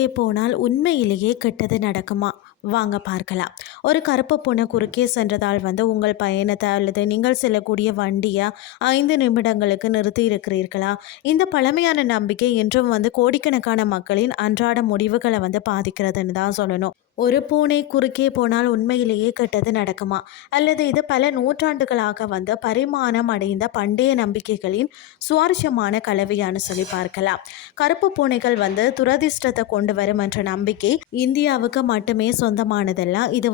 குறுக்கே போனால் உண்மையிலேயே கெட்டது நடக்குமா? வாங்க பார்க்கலாம். ஒரு கருப்பு பூனை குறுக்கே சென்றதால் உங்கள் பயணத்தை அல்லது நீங்கள் செல்லக்கூடிய வண்டியை 5 நிமிடங்களுக்கு நிறுத்தி இருக்கிறீர்களா? இந்த பழமையான நம்பிக்கை இன்றும் கோடிக்கணக்கான மக்களின் அன்றாட முடிவுகளை பாதிக்கிறதுன்னு தான் சொல்லணும். ஒரு பூனை குறுக்கே போனால் உண்மையிலேயே கெட்டது நடக்குமா? அல்லது இது பல நூற்றாண்டுகளாக பரிமாணம் அடைந்த பண்டைய நம்பிக்கைகளின் சுவாரஸ்யமான கலவையான்னு சொல்லி பார்க்கலாம். கருப்பு பூனைகள் துரதிர்ஷ்டத்தை கொண்டு வரும் என்ற நம்பிக்கை இந்தியாவுக்கு மட்டுமே சொந்தமானதல்ல. இது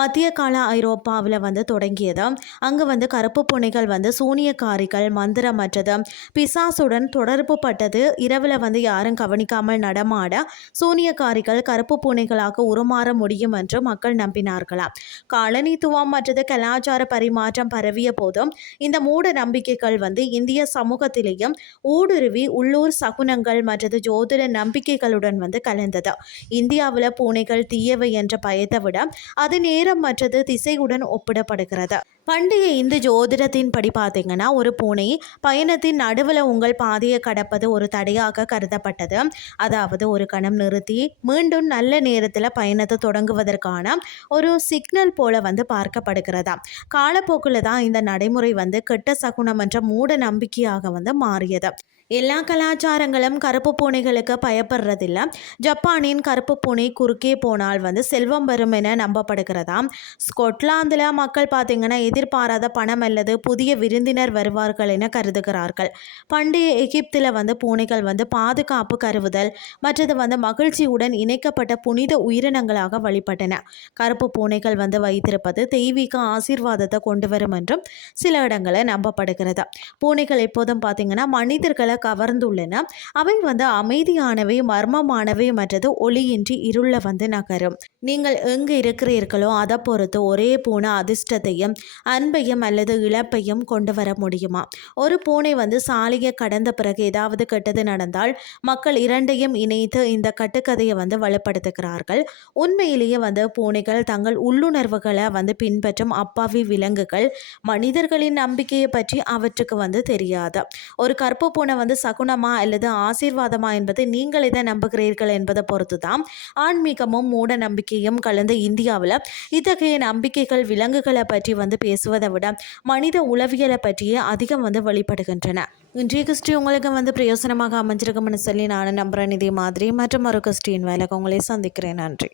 மத்திய கால ஐரோப்பாவில் தொடங்கியது. அங்கு கருப்பு பூனைகள் சூனியக்காரிகள், மந்திரமற்றது, பிசாசுடன் தொடர்பு பட்டது. இரவில் யாரும் கவனிக்காமல் நடமாட சூனியக்காரிகள் கருப்பு பூனைகளாக உருமாற முடியும் என்று மக்கள் நம்பினார்களாம். காலனித்துவம் மற்றது கலாச்சார பரிமாற்றம் பரவிய போதும் இந்த மூட நம்பிக்கைகள் இந்திய சமூகத்திலேயும் ஊடுருவி உள்ளூர் சகுனங்கள் மற்றது ஜோதிட நம்பிக்கைகளுடன் கலந்தது. இந்தியாவில் பூனைகள் தீயவை என்ற பயத்தை விட அது நேரம் மற்றது திசையுடன் ஒப்பிடப்படுகிறது. பண்டைய இந்து ஜோதிடத்தின் படி பார்த்தீங்கன்னா, ஒரு பூனை பயணத்தின் நடுவில் உங்கள் பாதையை கடப்பது ஒரு தடையாக கருதப்பட்டது. அதாவது ஒரு கணம் நிறுத்தி மீண்டும் நல்ல நேரத்தில் பயணத்தை தொடங்குவதற்கான ஒரு சிக்னல் போல பார்க்கப்படுகிறதா. காலப்போக்கில் தான் இந்த நடைமுறை கெட்ட சகுனம் என்ற மூட நம்பிக்கையாக மாறியது. எல்லா கலாச்சாரங்களும் கருப்பு பூனைகளுக்கு பயப்படுறதில்லை. ஜப்பானின் கருப்பு பூனை குறுக்கே போனால் செல்வம் வரும் என நம்பப்படுகிறதா. ஸ்கொட்லாந்தில் மக்கள் பார்த்திங்கன்னா எதிர்பாராத பணம் அல்லது புதிய விருந்தினர் வருவார்கள் என கருதுகிறார்கள். பண்டைய எகிப்தில் பூனைகள் பாதுகாப்பு கருவுதல் மற்றது மகிழ்ச்சியுடன் இணைக்கப்பட்ட புனித உயிரினங்களாக வழிபட்டன. கருப்பு பூனைகள் வைத்திருப்பது தெய்வீக ஆசீர்வாதத்தை கொண்டு வரும் என்றும் சில இடங்களில் நம்பப்படுகிறது. பூனைகள் எப்போதும் பார்த்திங்கன்னா மனிதர்களை கவர்ந்துள்ளன. அவை அமைதியானவை, மர்மமானவை மற்றது ஒளியின்றி இருள நகரும். நீங்கள் எங்கு இருக்கிறீர்களோ அதை பொறுத்து ஒரே பூனை அதிர்ஷ்டத்தையும் அன்பையும் அல்லது இழப்பையும் கொண்டு வர முடியுமா? ஒரு பூனை சாலையை கடந்த பிறகு ஏதாவது கெட்டது நடந்தால் மக்கள் இரண்டையும் இணைத்து இந்த கட்டுக்கதையை வலுப்படுத்துகிறார்கள். உண்மையிலேயே பூனைகள் தங்கள் உள்ளுணர்வுகளை பின்பற்றும் அப்பாவி விலங்குகள். மனிதர்களின் நம்பிக்கையை பற்றி அவற்றுக்கு தெரியாது. ஒரு கருப்பு பூனை சகுனமா அல்லது ஆசீர்வாதமா என்பது நீங்கள் இதை நம்புகிறீர்கள் என்பதை பொறுத்து தான். ஆன்மீகமும் மூட நம்பிக்கையும் கலந்த இந்தியாவில் இத்தகைய நம்பிக்கைகள் விலங்குகளை பற்றி பேசுவதை விட மனித உளவியலை பற்றியே அதிகம் வெளிப்படுகின்றன. இன்றைய கிறிஸ்டி உங்களுக்கு பிரயோசனமாக அமைஞ்சிருக்கும்னு சொல்லி நான் நம்புகிறேன். இதே மாதிரி மற்றும் ஒரு கிறிஸ்டின் வேலைக்கு உங்களை சந்திக்கிறேன். நன்றி.